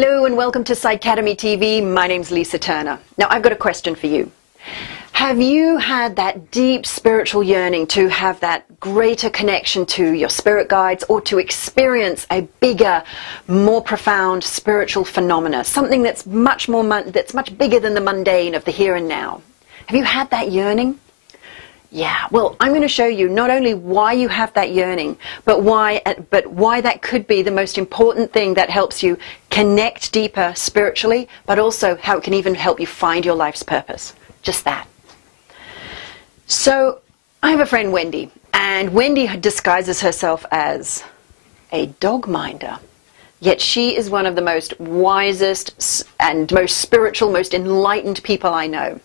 Hello and welcome to PsyTV. My name's Lisa Turner. Now I've got a question for you. Have you had that deep spiritual yearning to have that greater connection to your spirit guides or to experience a bigger, more profound spiritual phenomena? Something that's much bigger than the mundane of the here and now. Have you had that yearning? Yeah, well, I'm going to show you not only why you have that yearning, but why that could be the most important thing that helps you connect deeper spiritually, but also how it can even help you find your life's purpose. Just that. So, I have a friend, Wendy, and Wendy disguises herself as a dog minder. Yet she is one of the most wisest and most spiritual, most enlightened people I know.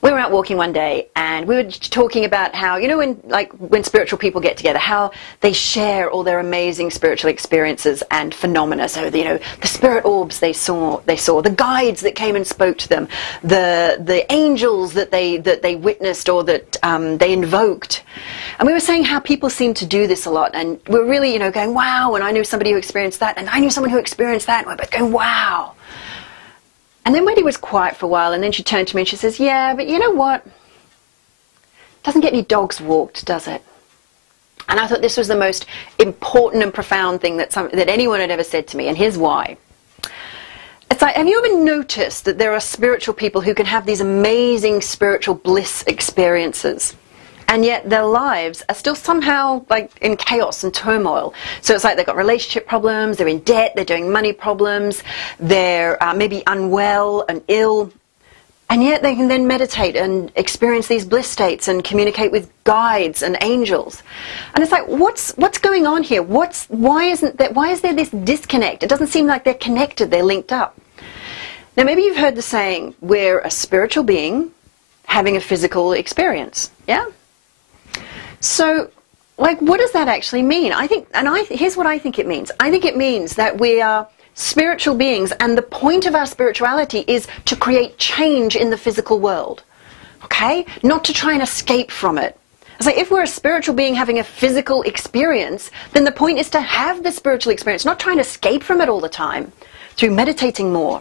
We were out walking one day and we were talking about how, you know, when spiritual people get together, how they share all their amazing spiritual experiences and phenomena. So, you know, the spirit orbs they saw, the guides that came and spoke to them, the angels that they witnessed or that they invoked. And we were saying how people seem to do this a lot, and we're really, you know, going, wow, and I knew somebody who experienced that, and I knew someone who experienced that, and we're both going, wow. And then Wendy was quiet for a while, and then she turned to me and she says, yeah, but you know what? Doesn't get any dogs walked, does it? And I thought this was the most important and profound thing that anyone had ever said to me, and here's why. It's like, have you ever noticed that there are spiritual people who can have these amazing spiritual bliss experiences, and yet their lives are still somehow like in chaos and turmoil? So it's like they've got relationship problems, they're in debt, they're doing money problems, they're maybe unwell and ill, and yet they can then meditate and experience these bliss states and communicate with guides and angels. And it's like, what's going on here? Why is there this disconnect? It doesn't seem like they're connected, they're linked up. Now maybe you've heard the saying, we're a spiritual being having a physical experience. Yeah? So, like, what does that actually mean? Here's what I think it means. I think it means that we are spiritual beings, and the point of our spirituality is to create change in the physical world. Okay? Not to try and escape from it. It's like, if we're a spiritual being having a physical experience, then the point is to have the spiritual experience, not trying to escape from it all the time, through meditating more.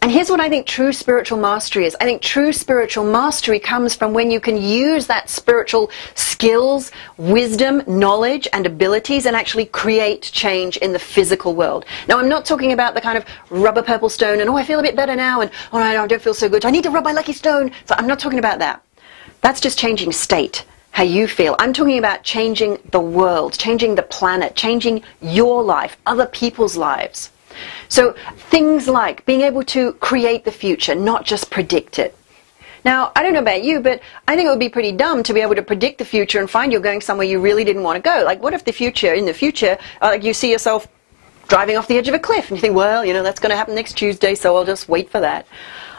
And here's what I think true spiritual mastery is. I think true spiritual mastery comes from when you can use that spiritual skills, wisdom, knowledge, and abilities and actually create change in the physical world. Now, I'm not talking about the kind of rubber purple stone and, oh, I feel a bit better now, and, oh, no, I don't feel so good, I need to rub my lucky stone. So I'm not talking about that. That's just changing state, how you feel. I'm talking about changing the world, changing the planet, changing your life, other people's lives. So things like being able to create the future, not just predict it. Now, I don't know about you, but I think it would be pretty dumb to be able to predict the future and find you're going somewhere you really didn't want to go. Like, what if in the future, like you see yourself driving off the edge of a cliff and you think, well, you know, that's going to happen next Tuesday, so I'll just wait for that.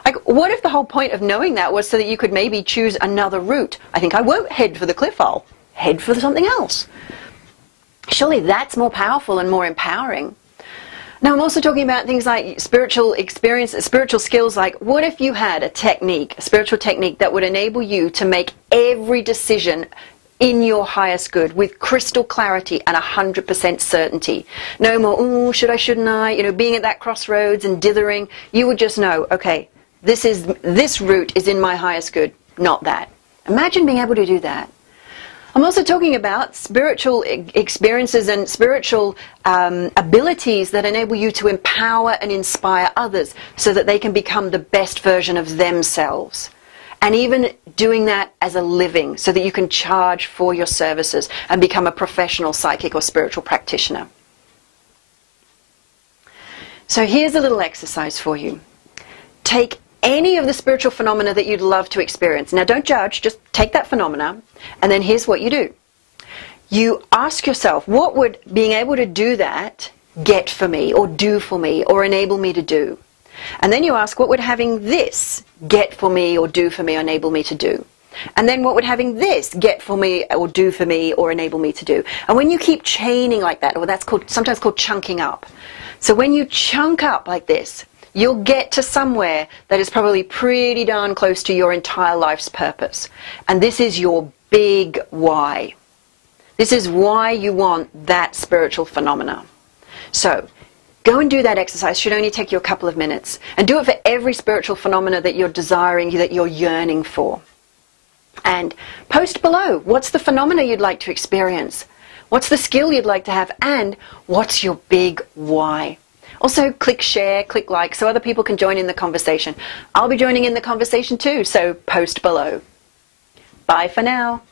Like, what if the whole point of knowing that was so that you could maybe choose another route? I think I won't head for the cliff, I'll head for something else. Surely that's more powerful and more empowering. Now, I'm also talking about things like spiritual experience, spiritual skills, like what if you had a spiritual technique that would enable you to make every decision in your highest good with crystal clarity and 100% certainty. No more, oh, should I, shouldn't I, you know, being at that crossroads and dithering. You would just know, okay, this route is in my highest good, not that. Imagine being able to do that. I'm also talking about spiritual experiences and spiritual abilities that enable you to empower and inspire others so that they can become the best version of themselves. And even doing that as a living so that you can charge for your services and become a professional psychic or spiritual practitioner. So here's a little exercise for you. Take any of the spiritual phenomena that you'd love to experience. Now, don't judge, just take that phenomena, and then here's what you do. You ask yourself, what would being able to do that get for me, or do for me, or enable me to do? And then you ask, what would having this get for me, or do for me, or enable me to do? And then what would having this get for me, or do for me, or enable me to do? And when you keep chaining like that, or that's sometimes called chunking up. So when you chunk up like this, you'll get to somewhere that is probably pretty darn close to your entire life's purpose. And this is your big why. This is why you want that spiritual phenomena. So Go and do that exercise. It should only take you a couple of minutes. And do it for every spiritual phenomena that you're desiring, that you're yearning for. And post below, what's the phenomena you'd like to experience? What's the skill you'd like to have? And what's your big why? Also, click share, click like, so other people can join in the conversation. I'll be joining in the conversation too, so post below. Bye for now.